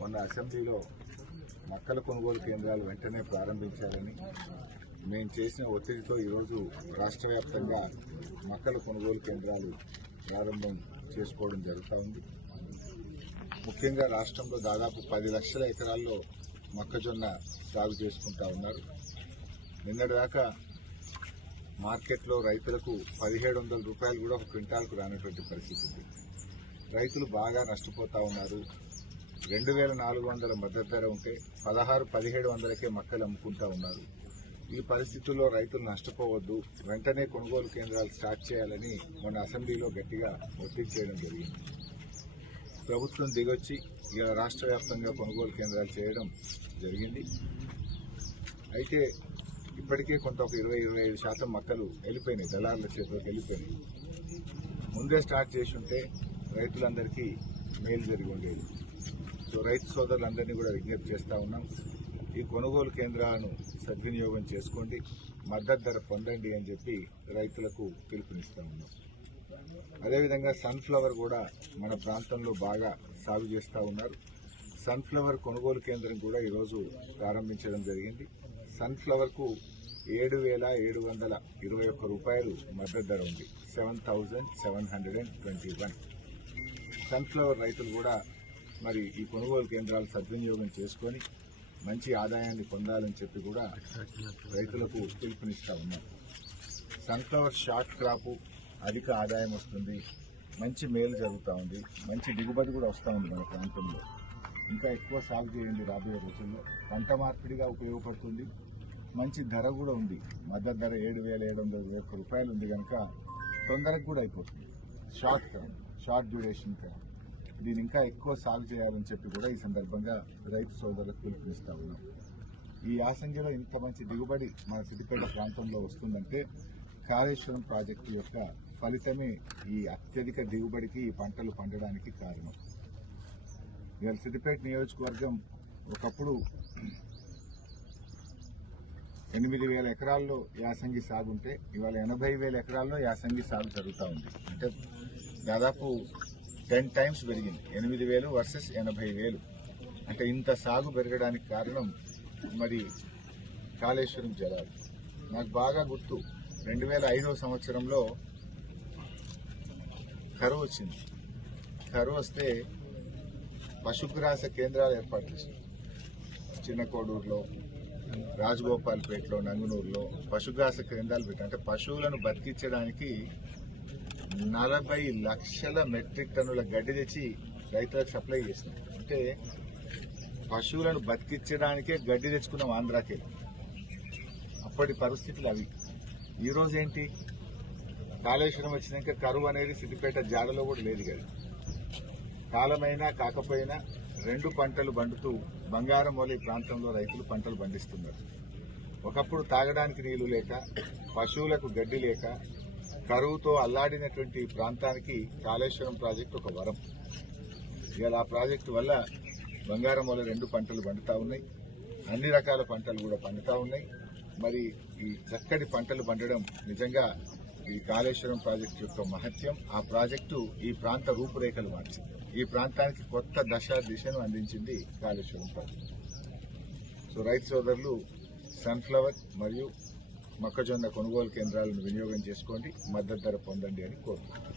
మొన్న అసెంబ్లీలో మొక్కల కొనుగోలు కేంద్రాలు వెంటనే ప్రారంభించాలని మేము చేసిన ఒత్తిడితో ఈరోజు రాష్ట్ర వ్యాప్తంగా మొక్కల కొనుగోలు కేంద్రాలు ప్రారంభం చేసుకోవడం జరుగుతూ ఉంది. ముఖ్యంగా రాష్ట్రంలో దాదాపు 10 లక్షల ఎకరాల్లో మొక్కజొన్న సాగు చేసుకుంటా ఉన్నారు. నిన్నటిదాకా మార్కెట్లో రైతులకు 1700 రూపాయలు కూడా ఒక క్వింటాల్కు రానటువంటి పరిస్థితి ఉంది. రైతులు బాగా నష్టపోతా ఉన్నారు. 2400 మద్దతు ధర ఉంటే 1600-1700కే మొక్కలు అమ్ముకుంటా ఉన్నారు. ఈ పరిస్థితుల్లో రైతులు నష్టపోవద్దు, వెంటనే కొనుగోలు కేంద్రాలు స్టార్ట్ చేయాలని మొన్న అసెంబ్లీలో గట్టిగా ఒత్తిడి చేయడం జరిగింది. ప్రభుత్వం దిగొచ్చి ఇలా రాష్ట్ర వ్యాప్తంగా కొనుగోలు కేంద్రాలు చేయడం జరిగింది. అయితే ఇప్పటికే కొంత ఒక 20-25% మొక్కలు వెళ్ళిపోయినాయి, దళారుల చేతిలోకి వెళ్ళిపోయినాయి. ముందే స్టార్ట్ చేసి ఉంటే రైతులందరికీ మేలు జరిగి ఉండేది. సో రైతు సోదరులందరినీ కూడా విజ్ఞప్తి చేస్తూ ఉన్నాం, ఈ కొనుగోలు కేంద్రాలను సద్వినియోగం చేసుకోండి, మద్దతు ధర పొందండి అని చెప్పి రైతులకు పిలుపునిస్తూ ఉన్నాం. అదేవిధంగా సన్ఫ్లవర్ కూడా మన ప్రాంతంలో బాగా సాగు చేస్తూ ఉన్నారు. సన్ఫ్లవర్ కొనుగోలు కేంద్రం కూడా ఈరోజు ప్రారంభించడం జరిగింది. సన్ఫ్లవర్కు 7,721 రూపాయలు మద్దతు ధర ఉంది, 7,721. సన్ఫ్లవర్ రైతులు కూడా మరి ఈ కొనుగోలు కేంద్రాలు సద్వినియోగం చేసుకొని మంచి ఆదాయాన్ని పొందాలని చెప్పి కూడా రైతులకు పిలుపునిస్తా ఉన్నాం. సన్ఫ్లవర్ షార్ట్ క్రాపు, అధిక ఆదాయం వస్తుంది, మంచి మేలు జరుగుతూ ఉంది, మంచి దిగుబడి కూడా వస్తూ ఉంది. మన ప్రాంతంలో ఇంకా ఎక్కువ సాగు చేయండి రాబోయే రోజుల్లో. పంట మార్పిడిగా ఉపయోగపడుతుంది, మంచి ధర కూడా ఉంది. మద్దతు ధర 7,721 రూపాయలు ఉంది కనుక తొందరగా కూడా అయిపోతుంది. షార్ట్ డ్యూరేషన్ క్రాప్, దీని ఇంకా ఎక్కువ సాగు చేయాలని చెప్పి కూడా ఈ సందర్భంగా రైతు సోదరులకు పిలుపునిస్తా ఉన్నాం. ఈ యాసంగిలో ఇంత మంచి దిగుబడి మన సిద్దిపేట ప్రాంతంలో వస్తుందంటే కాళేశ్వరం ప్రాజెక్టు యొక్క ఫలితమే ఈ అత్యధిక దిగుబడికి, ఈ పంటలు పండడానికి కారణం. ఇవాళ సిద్దిపేట నియోజకవర్గం ఒకప్పుడు 8,000 ఎకరాల్లో యాసంగి సాగు ఉంటే ఇవాళ 80,000 ఎకరాల్లో యాసంగి సాగు జరుగుతూ ఉంది. అంటే దాదాపు 10 టైమ్స్ పెరిగింది. 8,000 వర్సెస్ 80,000. అంటే ఇంత సాగు పెరగడానికి కారణం మరి కాళేశ్వరం జలాలు. నాకు బాగా గుర్తు, 2005వ సంవత్సరంలో కరువు వచ్చింది. కరువు వస్తే పశుగ్రాస కేంద్రాలు ఏర్పాటు చేశారు. చిన్న కోడూరులో, రాజగోపాల్పేటలో, నంగునూరులో పశుగ్రాస కేంద్రాలు పెట్టారు. అంటే పశువులను బతికించడానికి 40 లక్షల మెట్రిక్ టన్నుల గడ్డి తెచ్చి రైతులకు సప్లై చేసినాం. అంటే పశువులను బతికించడానికే గడ్డి తెచ్చుకున్నాం ఆంధ్రాకి. అప్పటి పరిస్థితులు అవి. ఈరోజు ఏంటి, కాళేశ్వరం వచ్చినాక కరువు అనేది సిద్దిపేట జాడలో కూడా లేదు కదా. కాలమైనా కాకపోయినా 2 పంటలు పండుతూ బంగారమౌళి ప్రాంతంలో రైతులు పంటలు పండిస్తున్నారు. ఒకప్పుడు తాగడానికి నీళ్లు లేక, పశువులకు గడ్డి లేక, కరువుతో అల్లాడినటువంటి ప్రాంతానికి కాళేశ్వరం ప్రాజెక్టు ఒక వరం. ఇవాళ ఆ ప్రాజెక్టు వల్ల బంగారమౌళి 2 పంటలు పండుతా ఉన్నాయి, అన్ని రకాల పంటలు కూడా పండుతా ఉన్నాయి. మరి ఈ చక్కటి పంటలు పండడం నిజంగా ఈ కాళేశ్వరం ప్రాజెక్టు యొక్క మహత్యం. ఆ ప్రాజెక్టు ఈ ప్రాంత రూపురేఖలు మార్చింది, ఈ ప్రాంతానికి కొత్త దిశను అందించింది కాళేశ్వరం ప్రాజెక్టు. సో రైతు సోదరులు సన్ఫ్లవర్ మరియు మొక్కజొన్న కొనుగోలు కేంద్రాలను వినియోగం చేసుకోండి, మద్దతు ధర పొందండి అని కోరుతున్నాను.